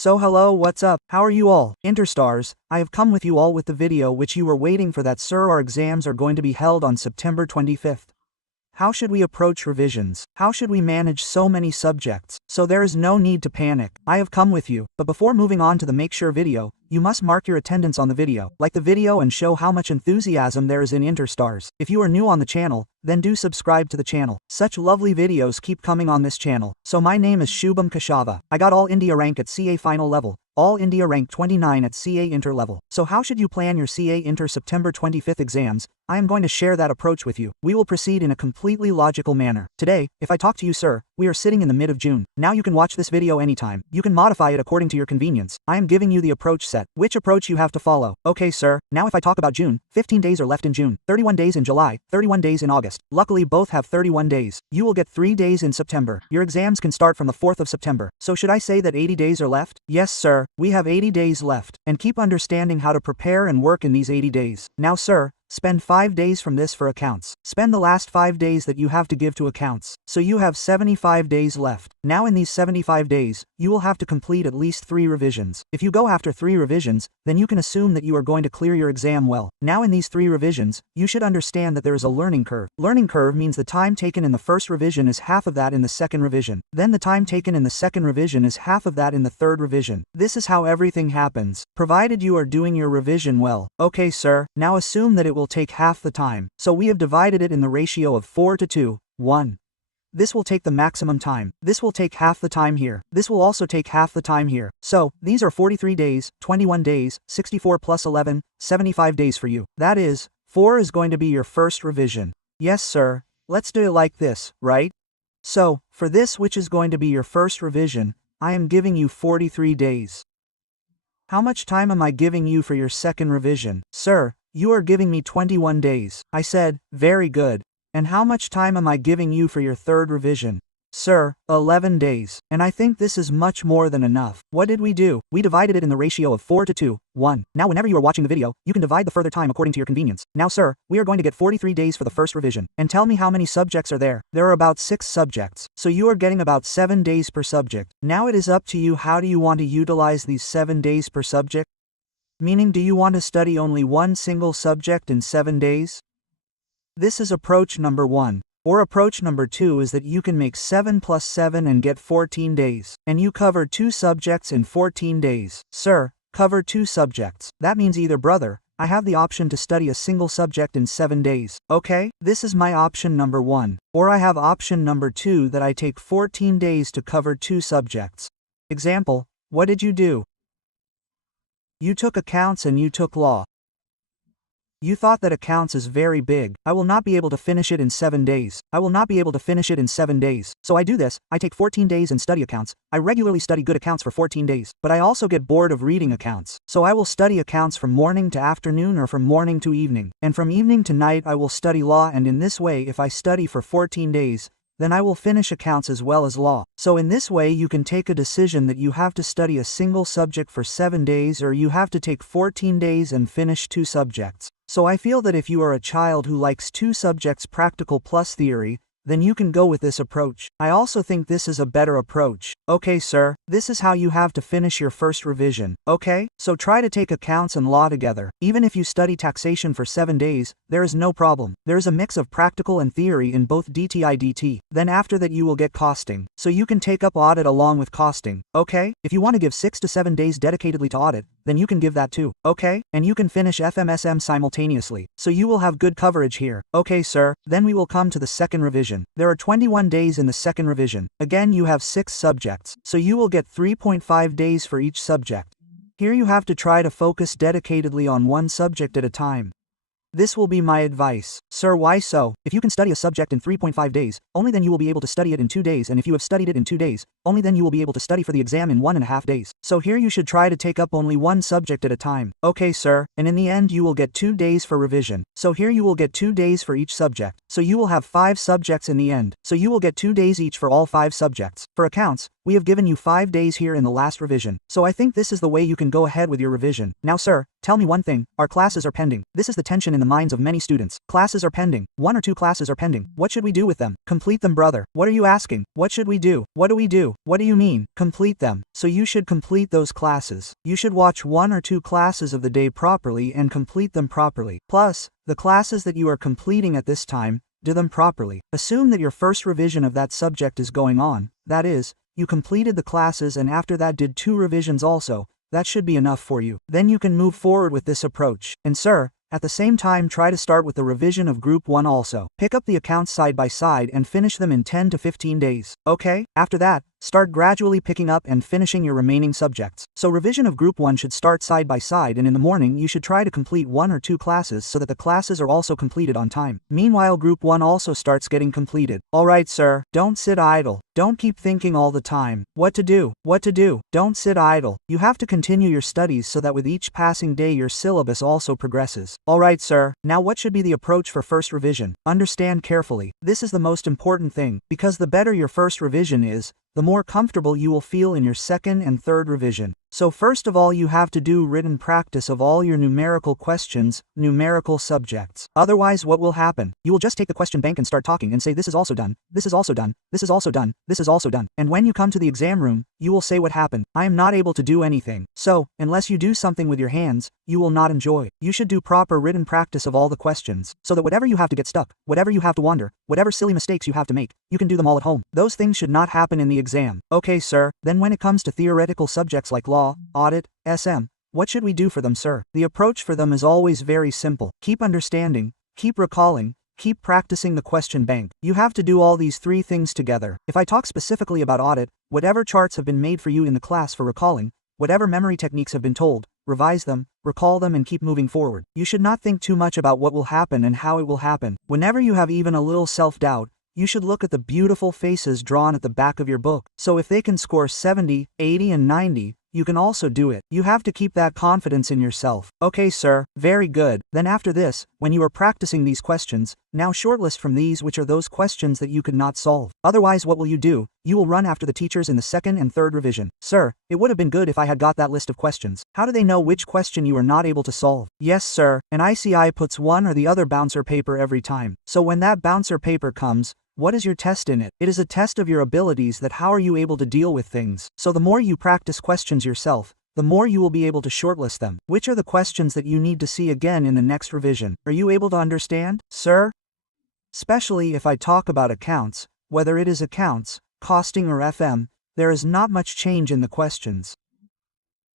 So hello, what's up? How are you all? Interstars, I have come with you all with the video which you were waiting for, that sir, our exams are going to be held on September 25th. How should we approach revisions? How should we manage so many subjects? So there is no need to panic. I have come with you, but before moving on to the make sure video, you must mark your attendance on the video, like the video and show how much enthusiasm there is in Interstars. If you are new on the channel, then do subscribe to the channel. Such lovely videos keep coming on this channel. So my name is Shubham. I got All India rank at CA final level. All India rank 29 at CA Inter level. So how should you plan your CA Inter September 25th exams? I am going to share that approach with you. We will proceed in a completely logical manner. Today, if I talk to you sir, we are sitting in the mid of June. Now you can watch this video anytime. You can modify it according to your convenience. I am giving you the approach set. Which approach you have to follow. Okay sir, now if I talk about June, 15 days are left in June, 31 days in July, 31 days in August. Luckily both have 31 days. You will get 3 days in September. Your exams can start from the 4th of September. So should I say that 80 days are left? Yes sir, we have 80 days left. And keep understanding how to prepare and work in these 80 days. Now sir, spend 5 days from this for accounts. Spend the last 5 days that you have to give to accounts. So you have 75 days left. Now in these 75 days, you will have to complete at least 3 revisions. If you go after 3 revisions, then you can assume that you are going to clear your exam well. Now in these 3 revisions, you should understand that there is a learning curve. Learning curve means the time taken in the first revision is half of that in the second revision. Then the time taken in the second revision is half of that in the third revision. This is how everything happens, provided you are doing your revision well. Okay sir, now assume that it will take half the time. So we have divided it in the ratio of 4 to 2, 1. This will take the maximum time. This will take half the time here. This will also take half the time here. So, these are 43 days, 21 days, 64 plus 11, 75 days for you. That is, 4 is going to be your first revision. Yes sir, let's do it like this, right? So, for this which is going to be your first revision, I am giving you 43 days. How much time am I giving you for your second revision? Sir, you are giving me 21 days. I said, very good. And how much time am I giving you for your third revision? Sir, 11 days. And I think this is much more than enough. What did we do? We divided it in the ratio of 4 to 2, 1. Now whenever you are watching the video, you can divide the further time according to your convenience. Now sir, we are going to get 43 days for the first revision. And tell me how many subjects are there. There are about 6 subjects. So you are getting about 7 days per subject. Now it is up to you, how do you want to utilize these 7 days per subject? Meaning, do you want to study only one single subject in 7 days? This is approach number 1. Or approach number 2 is that you can make 7 plus 7 and get 14 days. And you cover 2 subjects in 14 days. Sir, cover 2 subjects. That means either brother, I have the option to study a single subject in 7 days. Okay? This is my option number 1. Or I have option number 2 that I take 14 days to cover 2 subjects. Example, what did you do? You took accounts and you took law. You thought that accounts is very big. I will not be able to finish it in 7 days. I will not be able to finish it in 7 days. So I do this, I take 14 days and study accounts. I regularly study good accounts for 14 days. But I also get bored of reading accounts. So I will study accounts from morning to afternoon or from morning to evening. And from evening to night I will study law, and in this way if I study for 14 days, then I will finish accounts as well as law. So in this way you can take a decision that you have to study a single subject for 7 days, or you have to take 14 days and finish 2 subjects. So I feel that if you are a child who likes 2 subjects, practical plus theory, then you can go with this approach. I also think this is a better approach. Okay sir, this is how you have to finish your first revision. Okay? So try to take accounts and law together. Even if you study taxation for 7 days, there is no problem. There is a mix of practical and theory in both DTI/DT. Then after that you will get costing. So you can take up audit along with costing. Okay? If you want to give 6 to 7 days dedicatedly to audit, then you can give that too. Okay? And you can finish FMSM simultaneously. So you will have good coverage here. Okay sir, then we will come to the second revision. There are 21 days in the second revision. Again you have 6 subjects. So you will get 3.5 days for each subject. Here you have to try to focus dedicatedly on one subject at a time. This will be my advice. Sir, why so? If you can study a subject in 3.5 days, only then you will be able to study it in 2 days, and if you have studied it in 2 days, only then you will be able to study for the exam in 1.5 days. So here you should try to take up only one subject at a time. Okay sir, and in the end you will get 2 days for revision. So here you will get 2 days for each subject. So you will have 5 subjects in the end. So you will get 2 days each for all 5 subjects. For accounts, We have given you 5 days here in the last revision, so I think this is the way you can go ahead with your revision. Now sir, tell me one thing, our classes are pending. This is the tension in the minds of many students. Classes are pending. 1 or 2 classes are pending. What should we do with them? Complete them, brother. What are you asking? What should we do? What do we do? What do you mean? Complete them. So you should complete those classes. You should watch 1 or 2 classes of the day properly and complete them properly. Plus, the classes that you are completing at this time, do them properly. Assume that your first revision of that subject is going on, that is, you completed the classes and after that did 2 revisions also. That should be enough for you. Then you can move forward with this approach. And sir, at the same time try to start with the revision of Group 1 also. Pick up the accounts side by side and finish them in 10 to 15 days. Okay? After that, start gradually picking up and finishing your remaining subjects. So revision of Group 1 should start side by side and in the morning you should try to complete 1 or 2 classes so that the classes are also completed on time. Meanwhile Group 1 also starts getting completed. Alright sir, don't sit idle. Don't keep thinking all the time. What to do? What to do? Don't sit idle. You have to continue your studies so that with each passing day your syllabus also progresses. Alright sir, now what should be the approach for first revision? Understand carefully. This is the most important thing, because the better your first revision is, the more comfortable you will feel in your second and third revision. So first of all you have to do written practice of all your numerical questions, numerical subjects. Otherwise what will happen? You will just take the question bank and start talking and say this is also done, this is also done, this is also done, this is also done. And when you come to the exam room, you will say what happened. I am not able to do anything. So, unless you do something with your hands, you will not enjoy. You should do proper written practice of all the questions, so that whatever you have to get stuck, whatever you have to wonder, whatever silly mistakes you have to make, you can do them all at home. Those things should not happen in the exam. Okay sir, then when it comes to theoretical subjects like law, audit, SM, what should we do for them sir? The approach for them is always very simple. Keep understanding, keep recalling, keep practicing the question bank. You have to do all these 3 things together. If I talk specifically about audit, whatever charts have been made for you in the class for recalling, whatever memory techniques have been told, revise them, recall them and keep moving forward. You should not think too much about what will happen and how it will happen. Whenever you have even a little self-doubt, you should look at the beautiful faces drawn at the back of your book. So if they can score 70, 80 and 90, you can also do it. You have to keep that confidence in yourself. Okay sir, very good. Then after this, when you are practicing these questions, now shortlist from these which are those questions that you could not solve. Otherwise what will you do? You will run after the teachers in the second and third revision. Sir, it would have been good if I had got that list of questions. How do they know which question you are not able to solve? Yes sir, an ICI puts one or the other bouncer paper every time. So when that bouncer paper comes, what is your test in it? It is a test of your abilities, that how are you able to deal with things. So the more you practice questions yourself, the more you will be able to shortlist them. Which are the questions that you need to see again in the next revision? Are you able to understand, sir? Especially if I talk about accounts, whether it is accounts, costing or FM, there is not much change in the questions.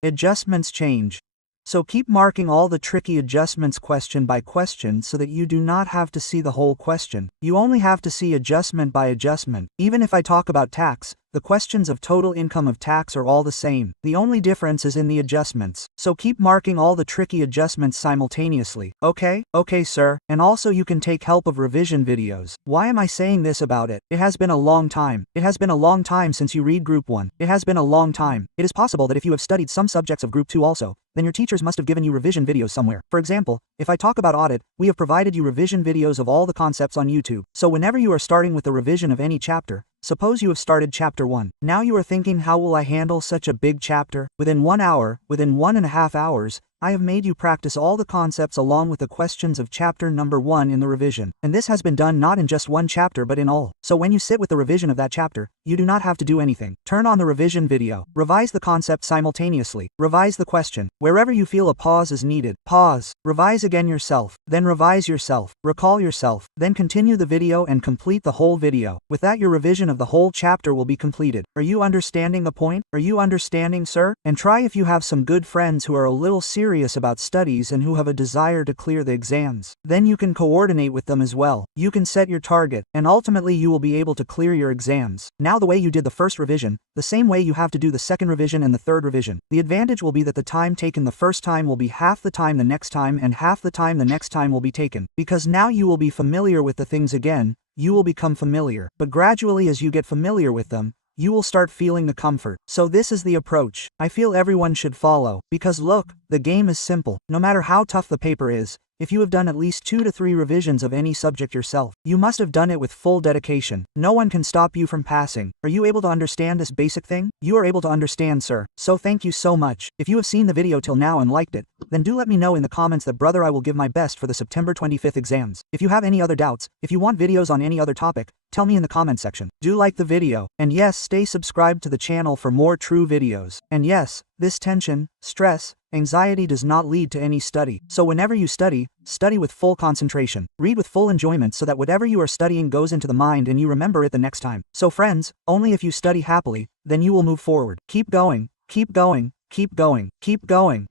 Adjustments change. So keep marking all the tricky adjustments question by question so that you do not have to see the whole question. You only have to see adjustment by adjustment. Even if I talk about tax, the questions of total income of tax are all the same. The only difference is in the adjustments. So keep marking all the tricky adjustments simultaneously. Okay? Okay sir. And also you can take help of revision videos. Why am I saying this about it? It has been a long time. It has been a long time since you read Group 1. It has been a long time. It is possible that if you have studied some subjects of Group 2 also, then your teachers must have given you revision videos somewhere. For example, if I talk about audit, we have provided you revision videos of all the concepts on YouTube. So whenever you are starting with the revision of any chapter, suppose you have started chapter 1. Now you are thinking, how will I handle such a big chapter? Within 1 hour, within 1.5 hours, I have made you practice all the concepts along with the questions of chapter number 1 in the revision. And this has been done not in just one chapter but in all. So when you sit with the revision of that chapter, you do not have to do anything. Turn on the revision video. Revise the concept simultaneously. Revise the question. Wherever you feel a pause is needed, pause. Revise again yourself. Then revise yourself. Recall yourself. Then continue the video and complete the whole video. With that, your revision of the whole chapter will be completed. Are you understanding the point? Are you understanding, sir? And try if you have some good friends who are a little serious about studies and who have a desire to clear the exams. Then you can coordinate with them as well. You can set your target, and ultimately you will be able to clear your exams. Now the way you did the first revision, the same way you have to do the second revision and the third revision. The advantage will be that the time taken the first time will be half the time the next time and half the time the next time will be taken. Because now you will be familiar with the things again, you will become familiar. But gradually as you get familiar with them, you will start feeling the comfort. So this is the approach I feel everyone should follow. Because look, the game is simple. No matter how tough the paper is, if you have done at least 2 to 3 revisions of any subject yourself, you must have done it with full dedication. No one can stop you from passing. Are you able to understand this basic thing? You are able to understand, sir. So thank you so much. If you have seen the video till now and liked it, then do let me know in the comments that brother I will give my best for the September 25th exams. If you have any other doubts, if you want videos on any other topic, tell me in the comment section. Do like the video, and yes, stay subscribed to the channel for more true videos. And yes, this tension, stress, anxiety does not lead to any study. So whenever you study, study with full concentration. Read with full enjoyment so that whatever you are studying goes into the mind and you remember it the next time. So friends, only if you study happily, then you will move forward. Keep going, keep going, keep going, keep going.